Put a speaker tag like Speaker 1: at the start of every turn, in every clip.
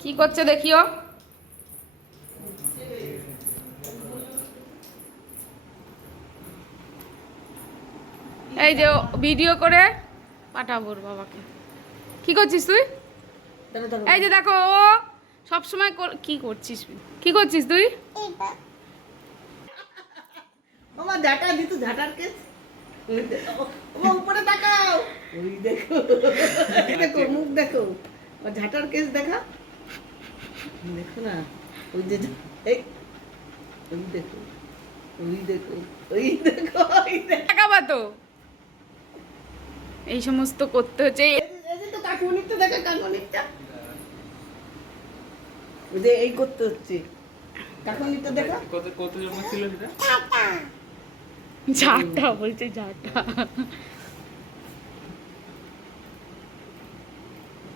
Speaker 1: কি করছে দেখিও। এই যে ভিডিও করে পাঠাবো বাবাকে। কি করছিস তুই? এই যে দেখো ও সবসময় কি করছিস? কি করছিস তুই?
Speaker 2: ওমা ঝাঁটা দিতু ঝাঁটার কেস। উপরে তাকাও। ওই দেখো। দেখো মুখ দেখো। ঝাঁটার কেস দেখা। দেখো না? ওই যে এই ওই দেখো ওই দেখো ওই দেখো ওই দেখো।
Speaker 1: টাকাবা তো। এই সমস্ত করতে হচ্ছে।
Speaker 2: যে- এই করতে হচ্ছে। কাকুনিকটা দেখা।
Speaker 3: কত কত জমা ছিল সেটা?
Speaker 1: ঝাড়টা বলছে ঝাড়টা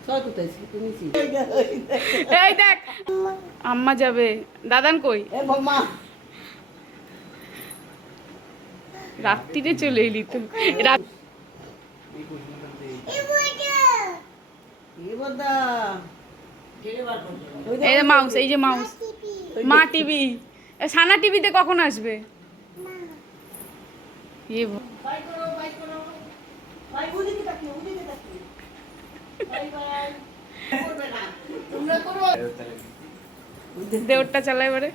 Speaker 2: সব কোথায় ছিল তুমি
Speaker 1: এই দেখ। আম্মা যাবে। দাদান কই? রাত্রিরে চলে এলি তো এই যে মাউস এই যে মাউস। মা টিভি। সানা টিভিতে কখন আসবে?
Speaker 2: করো করো বাই বাই করবে না তোমরা করো
Speaker 1: দেওরটা চালা এবারে।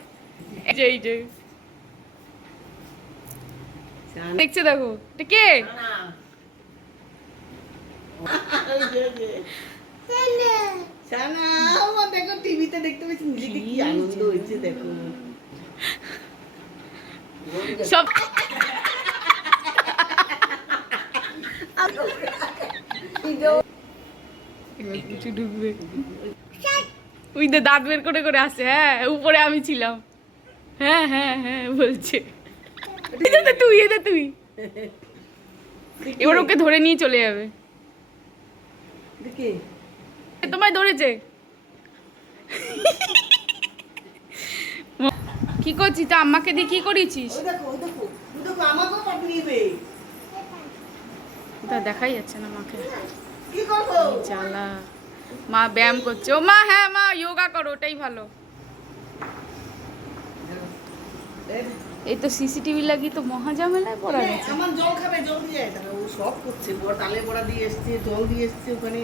Speaker 1: এই যে দেখছে দেখো, এটা কে?
Speaker 2: দেখো টিভিতে দেখতে পেয়েছি দেখো
Speaker 1: সব কিছু ঢুকবে। ওই তো দাঁত বের করে করে আসে হ্যাঁ উপরে আমি ছিলাম। হ্যাঁ হ্যাঁ হ্যাঁ বলছে। এটা তো তুই এটা তুই। এবার ওকে ধরে নিয়ে চলে যাবে। তোমায় ধরেছে? কি করছিস? তা আম্মাকে দিয়ে কি করেছিস? দেখাই যাচ্ছে না মাকে জ্বালা মা ব্যায়াম করছে। ও মা হ্যাঁ মা যোগা করো ওটাই ভালো। এই তো সিসিটিভি লাগি তো মহা ঝামেলায় পড়া গেছে।
Speaker 2: আমার জল খাবে জল দিয়ে যায় দাঁড়া, ও সব করছে বড় তালে বড়া দিয়ে এসছে জল দিয়ে এসছে ওখানে।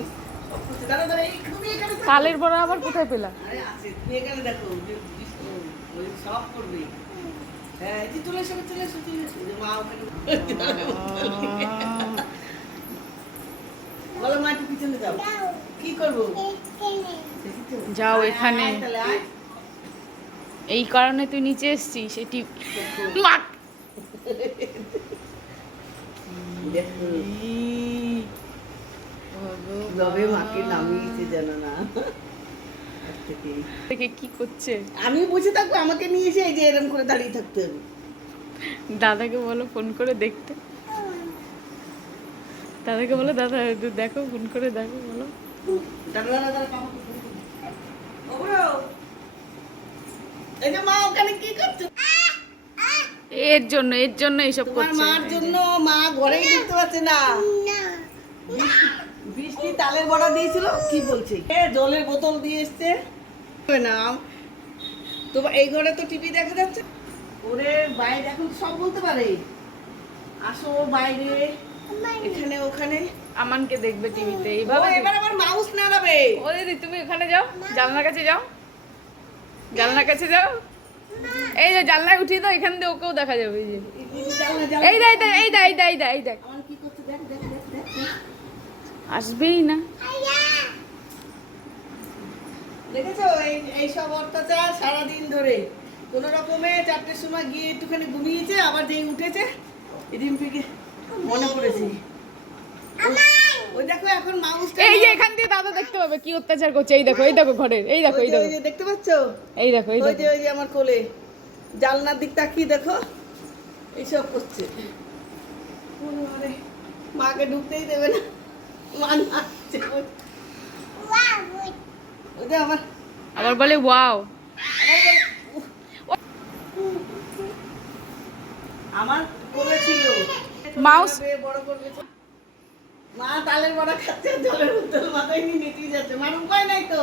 Speaker 2: সব করছে। দাঁড়া দাঁড়া এই তুমি এখানে থাকো।
Speaker 1: কালের বড়া আবার কোথায় পেলা?
Speaker 2: আরে আছে তুমি এখানে দেখো ওই সব করবে। হ্যাঁ এই চলে এসো চলে এসো যে মা ওখানে বলো মা একটু পিছনে যাও।
Speaker 1: এখানে। এই কারণে তুই নিচে এসছিস এটি কি করছে?
Speaker 2: আমি বসে থাকব আমাকে নিয়ে এসে এই যে এরকম করে দাঁড়িয়ে থাকতে হবে।
Speaker 1: দাদাকে বলো ফোন করে দেখতে। দাদাকে বলো দাদা একটু দেখো ফোন করে দেখো বলো। এর জন্য এর জন্য এইসব করছে।
Speaker 2: মার জন্য মা ঘরেই দেখতে পাচ্ছে না। বৃষ্টি- তালের বড়া দিয়েছিল কি বলছে? এ, জলের বোতল দিয়ে এসছে। হবে না তো এই ঘরে তো টিভি দেখা যাচ্ছে। ওরে বাইরে এখন সব বলতে পারে। আসো বাইরে। এখানে ওখানে।
Speaker 1: আমানকে দেখবে টিভিতে এইভাবে
Speaker 2: এবার আবার মাউস নাড়াবে।
Speaker 1: ও দিদি তুমি ওখানে যাও জানলার কাছে যাও। জানলার কাছে যাও। এই যে জানলায় উঠিয়ে দাও এখান দিয়ে ওকেও দেখা যাবে এই যে। এই দেখ এই দেখ এই দেখ এই দেখ এই দেখ
Speaker 2: আমার কি করছে দেখ। দেখ দেখ দেখ দেখ।
Speaker 1: আসবেই না।
Speaker 2: দেখেছ? এই এই সব অত্যাচার সারাদিন ধরে। কোনো রকমে চারটের সময় গিয়ে একটুখানি ঘুমিয়েছে আবার যেই উঠেছে রিম্পিকে মনে পড়েছে। ওই দেখো এখন মাউস
Speaker 1: এই যে এখান দিয়ে দাদা দেখতে পাবে কি অত্যাচার করছে। এই দেখো এই দেখো ঘরের এই দেখো এই দেখো।
Speaker 2: দেখতে পাচ্ছো?
Speaker 1: এই দেখো এই
Speaker 2: যে
Speaker 1: দেখো।
Speaker 2: ওই যে আমার কোলে। জানলার দিক তাকিয়ে দেখো এইসব করছে। মাকে ঢুকতেই দেবে না। মা নাচছে। আমার
Speaker 1: আবার বলে ওয়াও।
Speaker 2: আমার কোলে ছিল
Speaker 1: Mouse-
Speaker 2: বড় করবে মা তালের বড়া খাচ্ছে জলের বোতল মাথায় নিয়ে নেতিয়ে যাচ্ছে। মার উপায় নাই তো।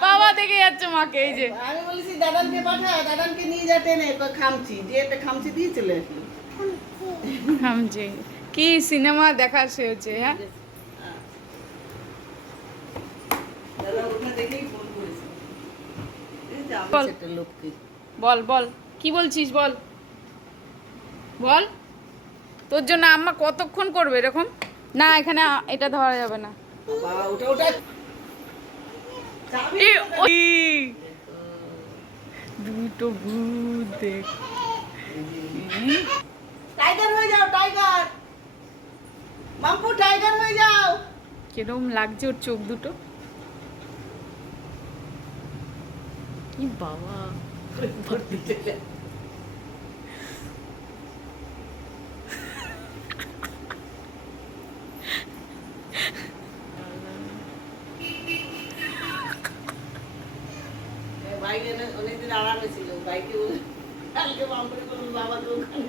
Speaker 1: বাবা দেখে যাচ্ছে মাকে এই যে।
Speaker 2: আমি বলেছি দাদানকে পাঠা দাদানকে নিয়ে যা টেনে। কই খামচি। দিয়ে একটা খামচি দিয়ে চলে আসলো।
Speaker 1: হামছে কি সিনেমা দেখা সে হচ্ছে হ্যাঁ? বল বল। কি বলছিস বল? বল। তোর জন্য আম্মা কতক্ষণ করবে এরকম? না এখানে এটা ধরা যাবে না। দুটো ভূত দেখ
Speaker 2: টাইগার হয়ে যাও টাইগার মাম্পু টাইগার হয়ে যাও!
Speaker 1: কিরম লাগছে ওর চোখ দুটো? কি বাবা।
Speaker 2: বাইকে অনেকদিন আরামে ছিল। বাইকে কালকে মাম্পুরে বলব বাবাকে ওখানে